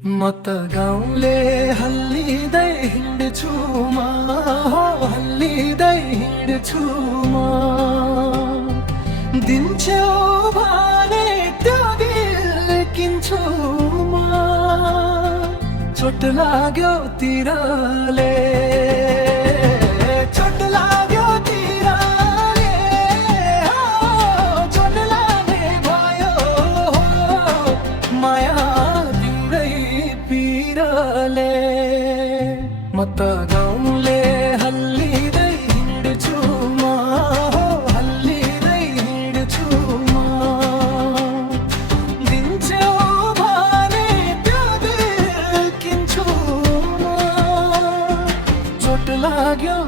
मत गाउँले हल्लिँदै हिँड्छु म, हल्लिँदै हिँड्छु म। दिन्छौ भने त्यो दिल किन्छु म, चोट लाग्यो तिरले, चोट लाग्यो तिरले, चोट लाग्ने भयो माया तिम्रै पिरले। म त गाउँले हल्लिँदै हिँड्छु म, हल्लिँदै हिँड्छु म। दिन्छौ भने त्यो दिल किन्छु म, चोट लाग्यो